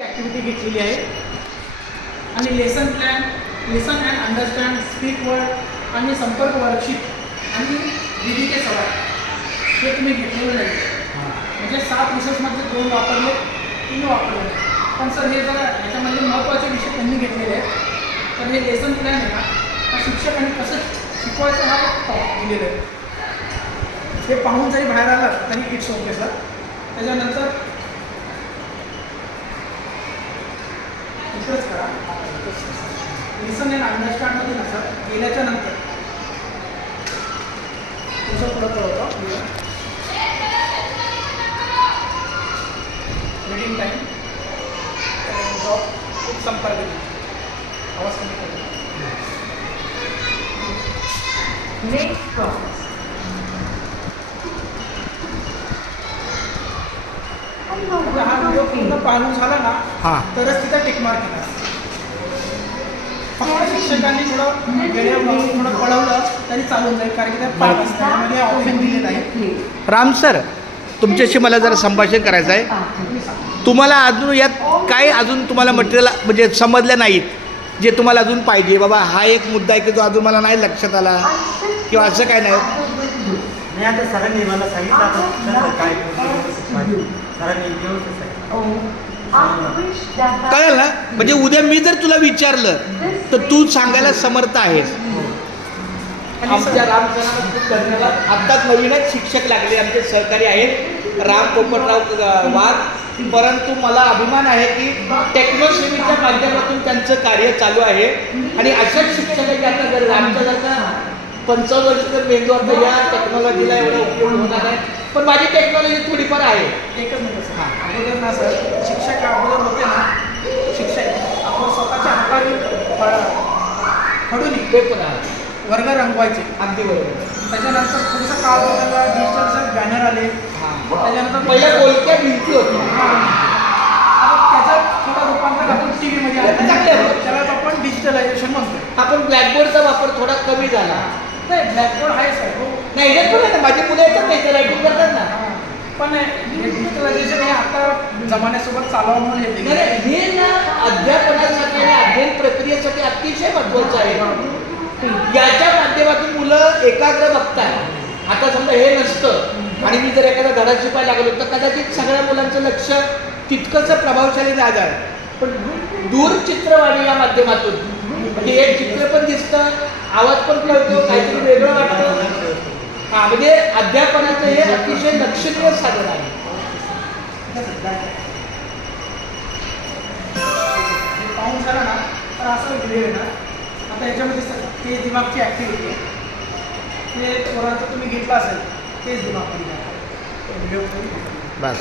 Activity घेतलेली आहे आणि lesson plan, listen and understand, speak word आणि संपर्क वर्कशीट आणि DDK सवाल हे तुम्ही घेतलेलं नाही. म्हणजे 7 विषयामध्ये 2 वापरले, 3 वापरले. पण सर हे जरा याच्यामध्ये महत्त्वाचे विषय त्यांनी घेतलेले आहेत. तर हे लेसन प्लॅन आहे ना, हा शिक्षकांनी कसं शिकवायचं हा टॉपिक दिलेलं आहे. हे पाहून जरी बाहेर आला तरी इट्स ओके सर. त्याच्यानंतर इकडंच करा. लिसन अँड अंडरस्टँडमध्ये ना सर गेल्याच्या नंतर तुमचं पुढं कळवतो रीडिंग टाईम, खूप संपर्क आवाज कमी करतो. नेक्स्ट प्रोसेस हा व्हिडिओ पूर्ण पाहून झाला ना तरच तिथं टिक मार्क केला. फक्त शिक्षकांनी थोडं वेळेवर थोडं कळवलं तरी चालून जाईल, कारण की त्या 5 वाजतामध्ये ऑप्शन दिलेलं आहे. राम सर, तुमच्याशी मला जरा संभाषण करायचं आहे. तुम्हाला अजून यात काय अजून तुम्हाला मटेरियल म्हणजे समजलं नाहीत जे तुम्हाला अजून पाहिजे, बाबा हा एक मुद्दा आहे की जो अजून मला नाही लक्षात आला किंवा असं काय नाही? नाही, आता सरांनी मला सांगितलं आता काय सरांनी व्यवस्थित कळलं ना? म्हणजे उद्या मी जर तुला विचारलं तर तू सांगायला समर्थ आहेस. आमच्या राम सरांना खूप धन्यवाद. आत्ताच नवीनच शिक्षक लागले, आमचे सहकारी आहेत राम पोपटराव वाघ. परंतु मला अभिमान आहे की टेक्नोसेमीच्या माध्यमातून त्यांचं कार्य चालू आहे आणि अशाच शिक्षकांची आता जर आमच्या जर का 55 वर्षाचा मेंदू आता या टेक्नॉलॉजीला एवढा उपयोग होणार आहे. पण माझी टेक्नॉलॉजी थोडीफार आहे. एकच मिनिट सर. अगोदर ना सर शिक्षक अगोदर होते ना, शिक्षक आपण स्वतःच्या हाताने खडून ते पण आहे, वर्ग रंगवायचे. अगदी बरोबर. त्याच्यानंतर थोडंसं काळ बदलला, डिजिटल बॅनर आले. त्याच्यानंतर पहिल्या बोलक्या भिंती होत्या. त्याचा थोडा रूपांतर आपण टी व्हीमध्ये आलं, त्याला आपण डिजिटलायझेशन म्हणतो. आपण ब्लॅकबोर्डचा वापर थोडा कमी झाला. नाही, ब्लॅकबोर्ड आहे सर. हो, नाही हे पण आहे ना, माझी मुलं येतात नाही ते रायटिंग करतात ना. पण डिजिटलायझेशन हे आता जमान्यासोबत चालवं म्हणून येते. नाही, हे ना अध्यापनासाठी आणि अध्ययन प्रक्रियेसाठी अतिशय महत्त्वाचं आहे. याच्या माध्यमातून मुलं एकाग्र बघतात. आता समजा हे नसतं आणि मी जर एखादा धडा शिकवायला लागलो तर कदाचित सगळ्या मुलांचं लक्ष तितकंच प्रभावशाली नाही झालं. पण दूरचित्रवाणी या माध्यमातून म्हणजे एक चित्र पण दिसतं, आवाज पण कळतो, काहीतरी वेगळं वाटतं. हा, म्हणजे अध्यापनाचं हे अतिशय लक्षणीय साधन आहे. पाहून झालं ना तर असं व्हिडिओ आहे ना. आता याच्यामध्ये ते दिमागची ॲक्टिव्हिटी आहे, ते पोरांचं तुम्ही घेतलं असेल तेच दिमागमध्ये व्हिडिओ बस.